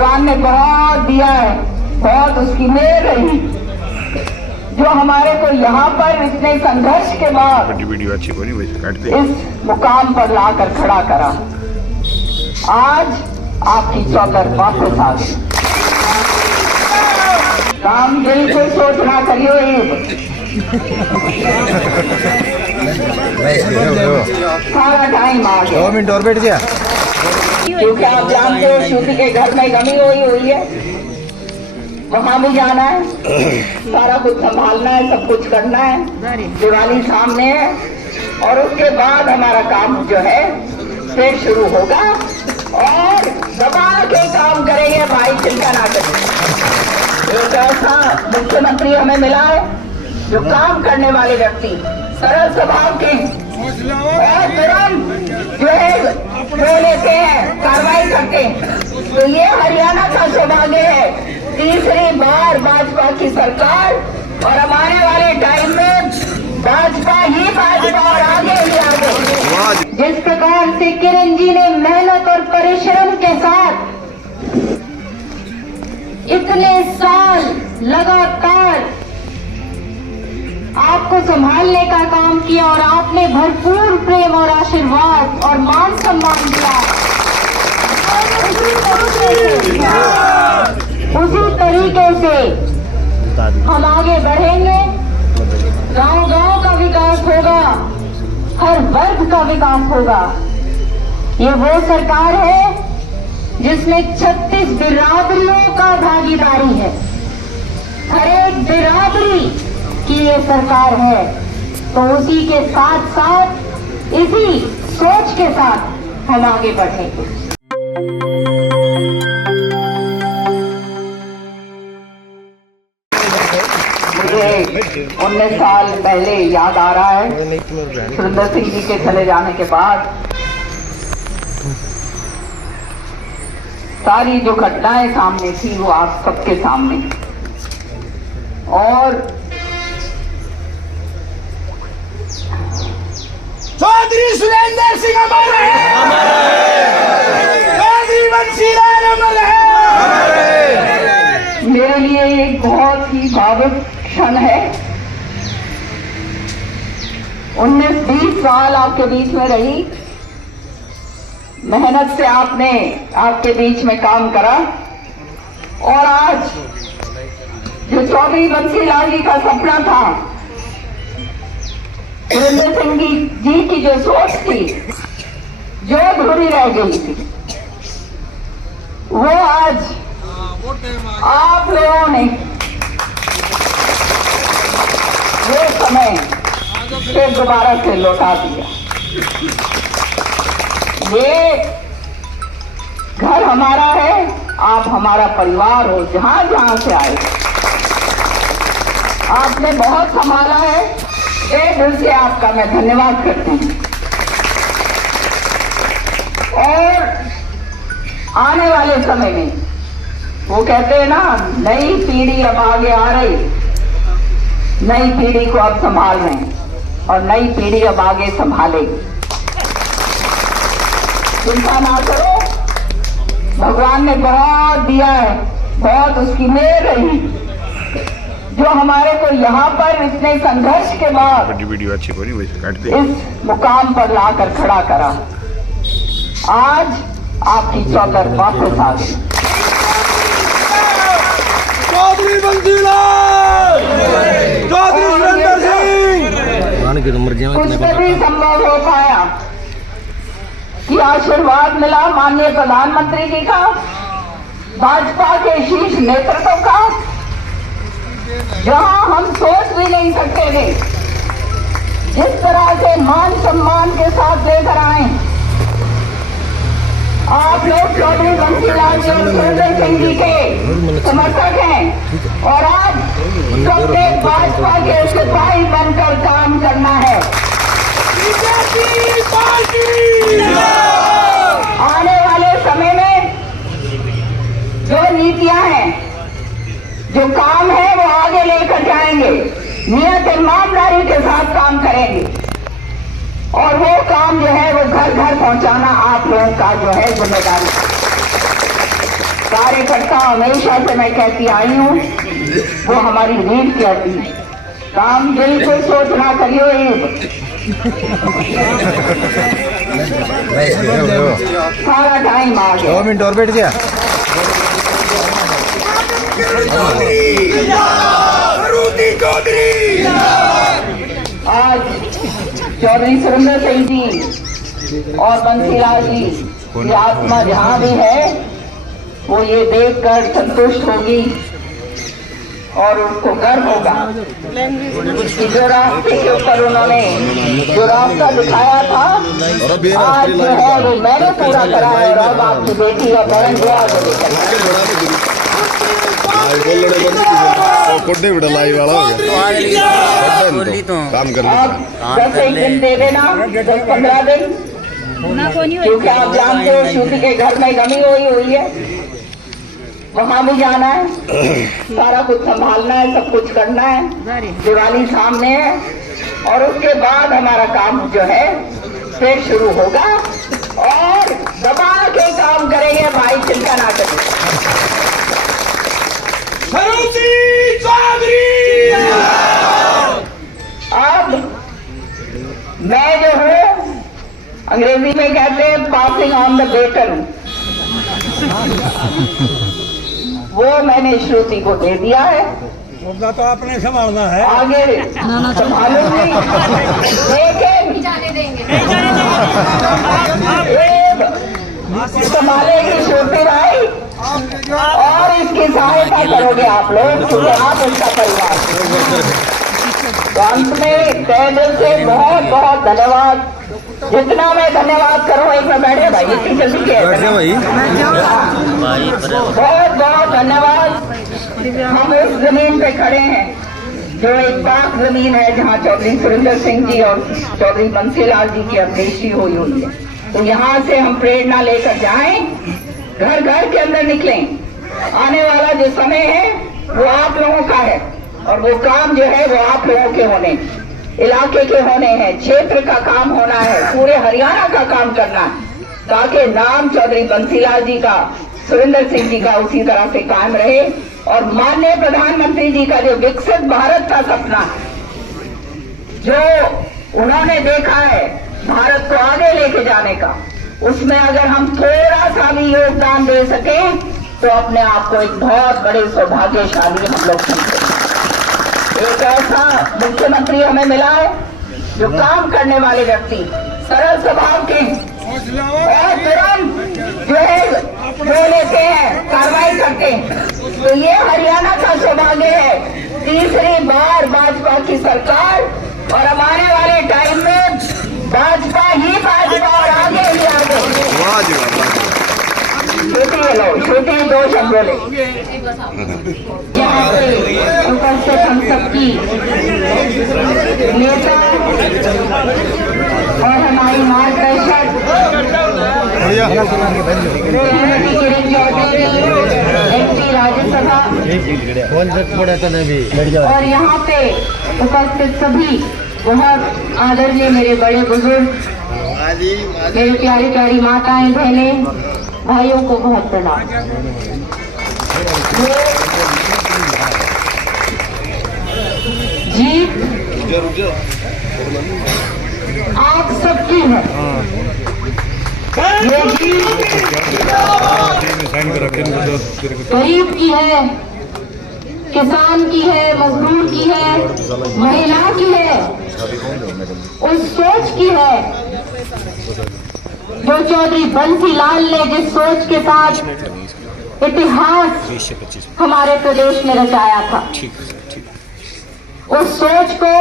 भगवान ने बहुत दिया है, बहुत उसकी मेहर रही जो हमारे को यहाँ पर इतने संघर्ष के बाद इस मुकाम पर लाकर खड़ा करा। आज आपकी चौधर वापस आ गई। काम बिल्कुल सोचना करिए, सारा टाइम आ गया। 2 मिनट और बैठ गया, क्योंकि आप जानते हो श्रुति के घर में गमी हुई है, वहां भी जाना है, सारा कुछ संभालना है, सब कुछ करना है। दिवाली सामने है और उसके बाद हमारा काम जो है फिर शुरू होगा और दबा के काम करेंगे भाई, चिंता ना करें। एक ऐसा मुख्यमंत्री हमें मिला है जो काम करने वाले व्यक्ति, सरल स्वभाव के और तुरंत जो है लेते हैं, कार्रवाई करते हैं। तो ये हरियाणा का सौभाग्य है, तीसरी बार भाजपा की सरकार और हमारे वाले टाइम में भाजपा और आगे ही आगे। जिस प्रकार से किरण जी ने मेहनत और परिश्रम के साथ इतने साल लगातार आपको संभालने का काम किया और आपने भरपूर प्रेम और आशीर्वाद और मान सम्मान दिया, उसी तरीके से हम आगे बढ़ेंगे। गांव-गांव का विकास होगा, हर वर्ग का विकास होगा। ये वो सरकार है जिसमें 36 बिरादरियों का भागीदारी है, हर एक बिरादरी की ये सरकार है। तो उसी के साथ साथ इसी सोच के साथ हम आगे बढ़ेंगे। मुझे 19 साल पहले याद आ रहा है, सुरेंद्र सिंह जी के चले जाने के बाद सारी जो घटनाएं सामने थी वो आप सबके सामने, और चौधरी सुरेंद्र सिंह अमर है, चौधरी बंसीलाल अमर है। मेरे लिए एक बहुत ही भावुक क्षण है। 19-20 साल आपके बीच में रही, मेहनत से आपने आपके बीच में काम करा, और आज जो चौधरी बंसीलाल जी का सपना था, सुरेंद्र सिंह जी की जो सोच थी, जो अधूरी रह गई थी, वो आज आप लोगों ने वो समय फिर दोबारा से लौटा दिया। ये घर हमारा है, आप हमारा परिवार हो, जहां जहां से आए आपने बहुत संभाला है। एक दिल से आपका मैं धन्यवाद करती हूँ। और आने वाले समय में वो कहते हैं ना, नई पीढ़ी अब आगे आ रही, नई पीढ़ी को अब संभाल रहे हैं और नई पीढ़ी अब आगे संभालेगी। चिंता ना करो, भगवान ने बहुत दिया है, बहुत उसकी मेहर रही जो हमारे को यहाँ पर इतने संघर्ष के बाद इस मुकाम पर लाकर खड़ा करा। आज आपकी चौधर वापस आ गई। चौधरी बंसीलाल, चौधरी सुरेंद्र सिंह, कुछ तभी संभव हो पाया कि आशीर्वाद मिला माननीय प्रधानमंत्री जी का, भाजपा के शीर्ष नेतृत्व का, जहां हम सोच भी नहीं सकते थे, जिस तरह से मान सम्मान के साथ लेकर आए। आप लोग चौधरी बंसीलाल जी और सुरेंद्र सिंह जी के समर्थक हैं और आज सबने भाजपा के सिपाही बनकर काम करना है। आने वाले समय में जो नीतियां हैं, जो काम है, वो आगे लेकर जाएंगे, नियत ईमानदारी के साथ काम करेंगे, और वो काम जो है वो घर घर पहुंचाना आप लोगों का जो है जिम्मेदारी। कार्यकर्ता हमेशा से मैं कहती आई हूँ, वो हमारी रीढ़ की हड्डी। काम बिल्कुल सोचना करियो, सारा टाइम आ गया। 2 मिनट और बैठ गया। आज चौधरी सुरेंद्र सिंह जी और बंसीलाल जी की आत्मा जहाँ भी है, वो ये देखकर संतुष्ट होगी और उसको गर्व होगा कि जो रास्ते के ऊपर उन्होंने जो रास्ता दिखाया था, आज जो है वो मैंने पूरा करा है। और अब आपकी बेटी और बहन जो है वो काम कर अब 10 दिन दे देना, 10-15 दिन, क्योंकि आप जानते हो श्रुति के घर में कमी हुई है, वहाँ भी जाना है, सारा कुछ संभालना है, सब कुछ करना है। दिवाली सामने है और उसके बाद हमारा काम जो है फिर शुरू होगा और दबा के काम करेंगे भाई, चिंता ना करिए। अब मैं जो हूँ, अंग्रेजी में कहते हैं पासिंग ऑन द बेटन, वो मैंने श्रुति को दे दिया है। मुद्दा तो आपने संभालना है, आगे संभालूंगी, लेकिन संभालेगी श्रुति भाई और इसकी सहायता करोगे आप लोग, क्योंकि आप उसका परिवार। तो अंत में तहे दिल से बहुत बहुत धन्यवाद। जितना मैं धन्यवाद करूँ, एक में बैठे भाई, इतनी जल्दी क्या बहुत बहुत धन्यवाद। हम उस जमीन पे खड़े हैं जो एक पाक जमीन है, जहाँ चौधरी सुरेंद्र सिंह जी और चौधरी बंसीलाल जी की अंत्येष्टि हुई है। तो यहाँ से हम प्रेरणा लेकर जाएं, घर घर के अंदर निकलें। आने वाला जो समय है वो आप लोगों का है और वो काम जो है वो आप लोगों के होने, इलाके के होने हैं, क्षेत्र का काम होना है, पूरे हरियाणा का काम करना है, ताकि नाम चौधरी बंसीलाल जी का, सुरेंद्र सिंह जी का उसी तरह से कायम रहे और माननीय प्रधानमंत्री जी का जो विकसित भारत का सपना, जो उन्होंने देखा है भारत को आगे लेके जाने का, उसमें अगर हम थोड़ा सा भी योगदान दे सके तो अपने आप को एक बहुत बड़े सौभाग्यशाली हम लोग समझते। एक ऐसा मुख्यमंत्री हमें मिला है जो काम करने वाले व्यक्ति, सरल स्वभाव के और तुरंत जो है जो लेते हैं, कार्रवाई करते हैं। तो ये हरियाणा का सौभाग्य है, तीसरी बार भाजपा की सरकार और हमारे वाले टाइम में भाजपा ही भाजपा और आगे ही आगे। छोटी 2 शब्द बोले। यहाँ पे उपस्थित हम सबकी नेता और हमारी मार्गदर्शक किरण चौधरी, MP राज्यसभा, और यहाँ पे उपस्थित सभी बहुत आदरणीय मेरे बड़े बुजुर्ग, मेरी प्यारी प्यारी माताएं, बहनें, भाइयों को बहुत प्रणाम। जीत आप सबकी है, ये जीत गरीब की है, किसान की है, मजदूर की है, महिला की है, उस सोच की है जो चौधरी बंसीलाल ने जिस सोच के साथ इतिहास हमारे प्रदेश में रचाया था, उस सोच को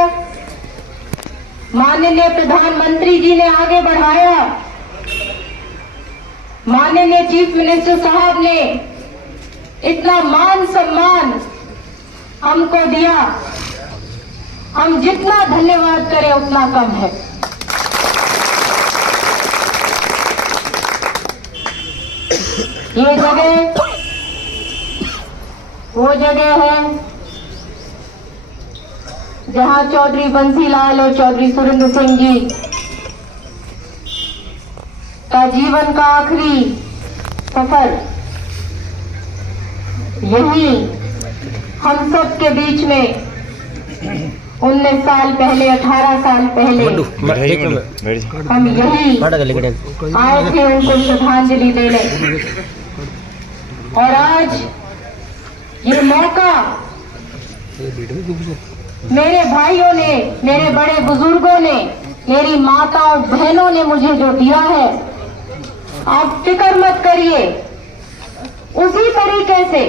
माननीय प्रधानमंत्री जी ने आगे बढ़ाया। माननीय चीफ मिनिस्टर साहब ने इतना मान सम्मान हमको दिया, हम जितना धन्यवाद करें उतना कम है। ये जगह वो जगह है जहां चौधरी बंसीलाल और चौधरी सुरेंद्र सिंह जी का जीवन का आखिरी सफर यही हम सब के बीच में 19 साल पहले, 18 साल पहले हम यही आए थे उनको श्रद्धांजलि देने। और आज ये मौका मेरे भाइयों ने, मेरे बड़े बुजुर्गों ने, मेरी माताओं बहनों ने मुझे जो दिया है, आप फिक्र मत करिए। उसी तरीके से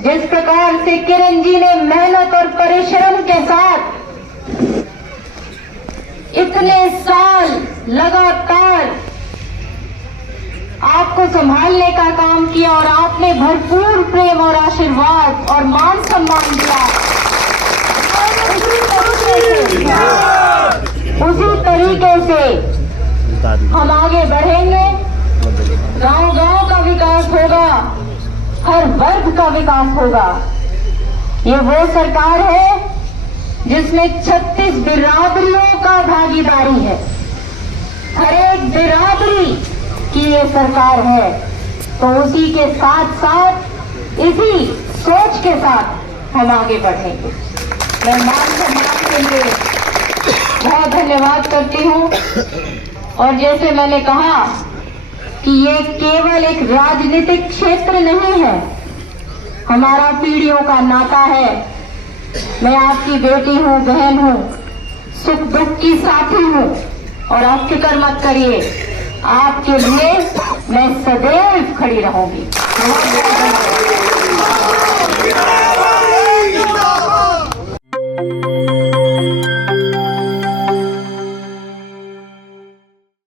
जिस प्रकार से किरण जी ने मेहनत और परिश्रम के साथ इतने साल लगातार आपको संभालने का काम किया और आपने भरपूर प्रेम और आशीर्वाद और मान सम्मान दिया, उसी तरीके से हम आगे बढ़ेंगे। गांव-गांव का विकास होगा, हर वर्ग का विकास होगा। ये वो सरकार है जिसमें 36 बिरादरियों का भागीदारी है, हर एक बिरादरी की ये सरकार है। तो उसी के साथ साथ इसी सोच के साथ हम आगे बढ़ेंगे। मैं मान सम्मान के लिए बहुत धन्यवाद करती हूँ। और जैसे मैंने कहा कि ये केवल एक राजनीतिक क्षेत्र नहीं है, हमारा पीढ़ियों का नाता है। मैं आपकी बेटी हूँ, बहन हूँ, सुख दुख की साथी हूँ। और आप फिक्र मत करिए, आपके लिए मैं सदैव खड़ी रहूंगी।